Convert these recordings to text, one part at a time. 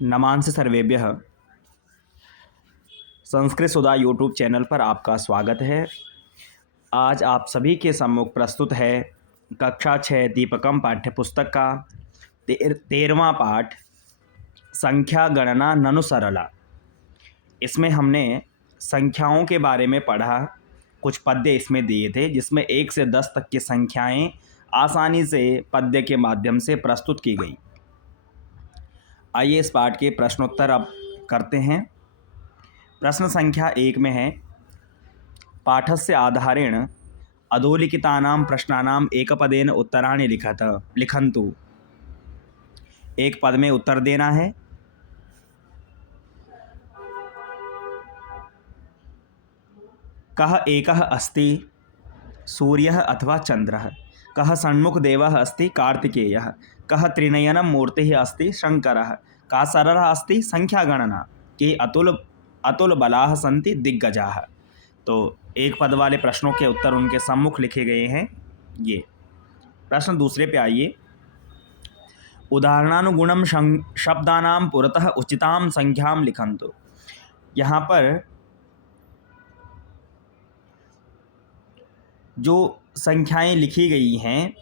नमांसि सर्वेभ्यः। संस्कृत सुधा YouTube channel पर आपका स्वागत है। आज आप सभी के सम्मुख प्रस्तुत है कक्षा 6 दीपकम पाठ्यपुस्तक का 13वां पाठ संख्या गणना ननु सरला। इसमें हमने संख्याओं के बारे में पढ़ा। कुछ पद्य इसमें दिए थे जिसमें 1 से 10 तक की संख्याएं आसानी से पद्य के माध्यम से प्रस्तुत की गई। आइए इस पाठ के प्रश्नोत्तर अब करते हैं। प्रश्न संख्या 1 में है, पाठस्य आधारेण अधोलिखितानां प्रश्नानां एकपदेन उत्तराणि लिखन्तु। एक पद में उत्तर देना है। कः एकः अस्ति सूर्यः अथवा चंद्रः। कः षण्मुखदेवः अस्ति कार्तिकेयः। कः त्रिनयनं मूर्तिः अस्ति शंकरः। का सरलः अस्ति संख्यागणना। के अतुल बलाः सन्ति दिग्गजाः। तो एक पद वाले प्रश्नों के उत्तर उनके सम्मुख लिखे गए हैं। ये प्रश्न दूसरे पे आइए। उदाहरणानुगुणं शब्दानां पुरतः उचितां संख्यां लिखन्तु। यहाँ पर जो संख्याएं लिखी गई हैं,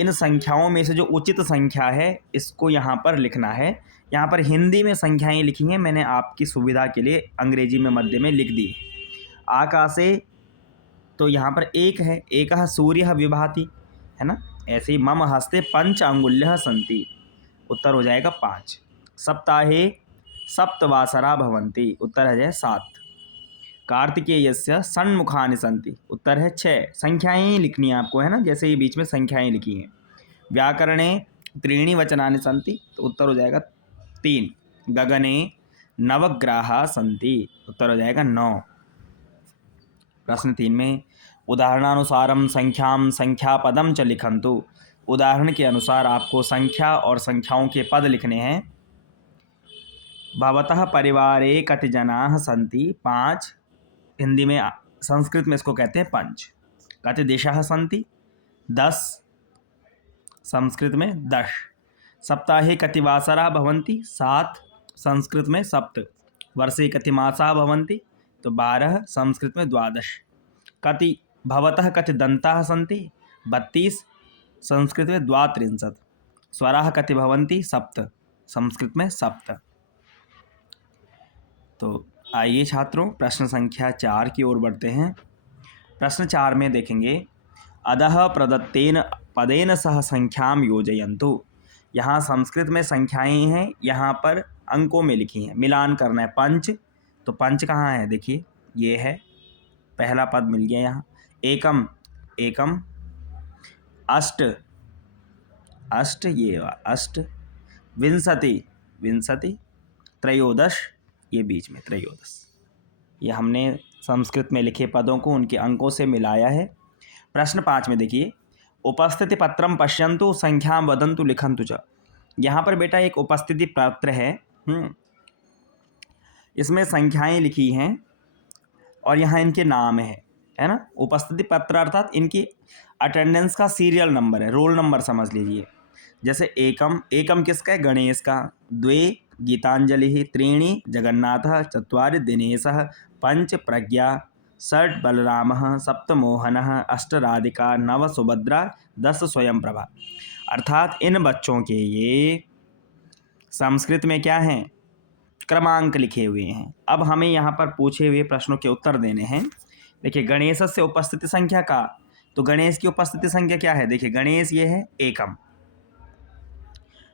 इन संख्याओं में से जो उचित संख्या है इसको यहाँ पर लिखना है। यहाँ पर हिंदी में संख्याएं लिखी हैं, मैंने आपकी सुविधा के लिए अंग्रेजी में मध्य में लिख दी। आकाशे तो यहाँ पर एक है, एकः सूर्यः विभाति, है ना। ऐसे ही मम हस्ते पंच अंगुल्यः सन्ति, उत्तर हो जाएगा 5। सप्ताहे सप्तवासरा भवन्ति, उत्तर है जाए 7। कार्तिकेयस्य षण्मुखानि सन्ति, उत्तर है 6। संख्याएं ही लिखनी है आपको, है ना, जैसे ये बीच में संख्याएं लिखी हैं। व्याकरणे त्रीणि वचनानि सन्ति, तो उत्तर हो जाएगा 3। गगने नवग्रहाः सन्ति, उत्तर हो जाएगा 9। प्रश्न 3 में उदाहरणानुसारम संख्यापदम च लिखन्तु। उदाहरण के अनुसार आपको संख्या और संख्याओं के पद लिखने हैं। भवतः परिवारे कति जनाः सन्ति, 5। हिंदी में, संस्कृत में इसको कहते हैं पंच। कति दिशाः सन्ति, 10। संस्कृत में 10। सप्ताहे कति वासराः भवन्ति, 7। संस्कृत में सप्त। वर्षे कति मासाः भवन्ति, तो 12। संस्कृत में 12। कति भवतः कति दन्ताः सन्ति, 32। संस्कृत में 32। स्वराः कति भवन्ति, 7। संस्कृत में 7। तो आइए छात्रों प्रश्न संख्या 4 की ओर बढ़ते हैं। प्रश्न 4 में देखेंगे, अधः प्रदत्तेन पदेन सह संख्यां योजयन्तु। यहाँ संस्कृत में संख्याएं हैं, यहाँ पर अंकों में लिखी हैं, मिलान करना है। पंच, तो पंच कहाँ है, देखिए ये है, पहला पद मिल गया यहाँ। एकम, एकम। अष्ट, अष्ट, ये अष्ट। विंशति, विंशति। त्रयोदश, ये बीच में त्रयोदश। ये हमने संस्कृत में लिखे पदों को उनके अंकों से मिलाया है। प्रश्न 5 में देखिए, उपस्थिति पत्रम पश्यन्तु संख्यां वदन्तु लिखन्तु च। यहाँ पर बेटा एक उपस्थिति पत्र है, इसमें संख्याएं लिखी हैं और यहाँ इनके नाम है ना। उपस्थिति पत्र अर्थात इनकी अटेंडेंस का सीरियल नंबर है, रोल नंबर समझ लीजिए। जैसे एकम, एकम किसका है, गणेश का। द्वे गीतांजलि, त्रीणि जगन्नाथः, 4 दिनेशः, 5 प्रज्ञा, 6 बलरामः, 7 मोहनः, 8 राधिका, 9 सुभद्रा, 10 स्वयंप्रभा। अर्थात इन बच्चों के ये संस्कृत में क्या हैं, क्रमांक लिखे हुए हैं। अब हमें यहाँ पर पूछे हुए प्रश्नों के उत्तर देने हैं। देखिए, गणेश से उपस्थिति संख्या का, तो गणेश की उपस्थिति संख्या क्या है, देखिए गणेश ये है एकम।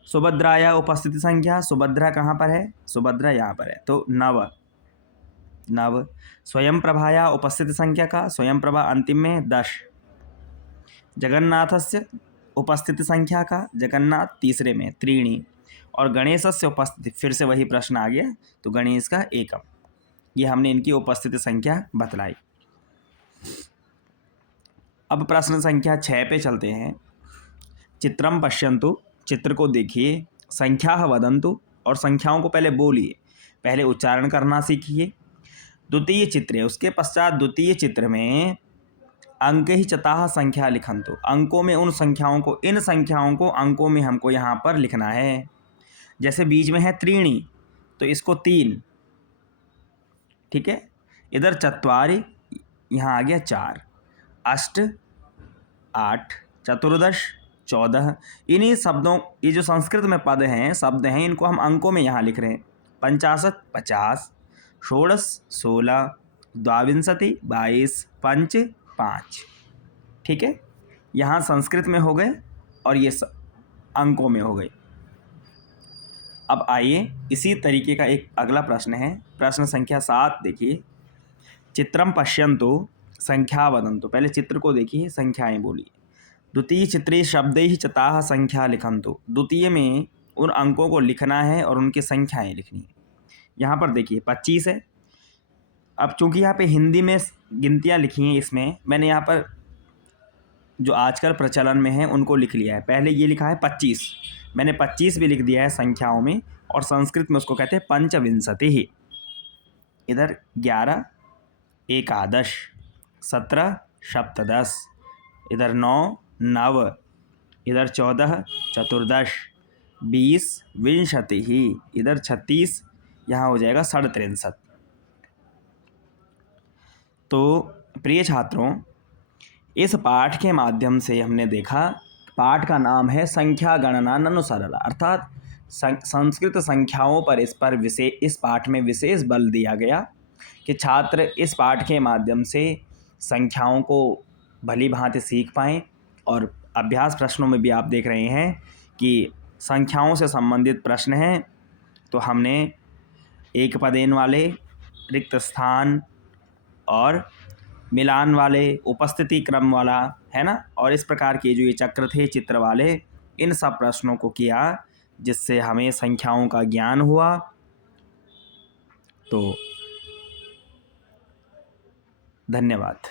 सुभद्राया उपस्थिति संख्या, सुभद्रा कहाँ पर है, सुभद्रा यहाँ पर है, तो 9, 9। स्वयं प्रभाया उपस्थिति संख्या का, स्वयं प्रभा अंतिम में 10। जगन्नाथस्य उपस्थिति संख्या का, जगन्नाथ तीसरे में, त्रीणि। और गणेशस्य उपस्थिति, फिर से वही प्रश्न आ गया, तो गणेश का एकम। ये हमने इनकी उपस्थिति संख्या बतलाई। अब प्रश्न संख्या 6 पे चलते हैं। चित्रम पश्यन्तु, चित्र को देखिए। संख्याः वदन्तु, और संख्याओं को पहले बोलिए, पहले उच्चारण करना सीखिए। द्वितीय चित्रे, उसके पश्चात द्वितीय चित्र में अंक ही चताः संख्या लिखन्तु। अंकों में उन संख्याओं को, इन संख्याओं को अंकों में हमको यहाँ पर लिखना है। जैसे बीच में है त्रीणि तो इसको 3, ठीक है। इधर चत्वारि, यहाँ आ गया 4, अष्ट 8, चतुर्दश 14। इन्हीं शब्दों, ये जो संस्कृत में पद हैं, शब्द हैं, इनको हम अंकों में यहाँ लिख रहे हैं। 50 50, षोडश 16, द्वाविंशति 22, पंच 5, ठीक है। यहाँ संस्कृत में हो गए और ये अंकों में हो गए। अब आइए इसी तरीके का एक अगला प्रश्न है, प्रश्न संख्या 7 देखिए। चित्रम पश्यन्तु संख्या वदन्तु। पहले चित्र को देखिए, संख्याएं बोलिए। द्वितीय चित्रे शब्दैः चताः संख्या लिखन्तु। द्वितीय में उन अंकों को लिखना है और उनकी संख्याएं लिखनी है। यहाँ पर देखिए 25 है। अब चूंकि यहाँ पे हिंदी में गिनतियाँ लिखी हैं, इसमें मैंने यहाँ पर जो आजकल प्रचलन में है उनको लिख लिया है। पहले ये लिखा है 25, मैंने 25 भी लिख दिया है संख्याओं में, और संस्कृत में उसको कहते हैं पंचविंशतिः। इधर 11 एकादश, 17 सप्तदश, इधर 9 नव, इधर 14 चतुर्दश, 20 विंशतिः, इधर 36, यहाँ हो जाएगा 63। तो प्रिय छात्रों, इस पाठ के माध्यम से हमने देखा, पाठ का नाम है संख्या गणना ननु सरला, अर्थात संस्कृत संख्याओं पर इस पाठ में विशेष बल दिया गया कि छात्र इस पाठ के माध्यम से संख्याओं को भली भांति सीख पाएँ। और अभ्यास प्रश्नों में भी आप देख रहे हैं कि संख्याओं से संबंधित प्रश्न हैं, तो हमने एक पदेन वाले, रिक्त स्थान और मिलान वाले, उपस्थिति क्रम वाला, है ना, और इस प्रकार के जो ये चक्र थे चित्र वाले, इन सब प्रश्नों को किया, जिससे हमें संख्याओं का ज्ञान हुआ। तो धन्यवाद।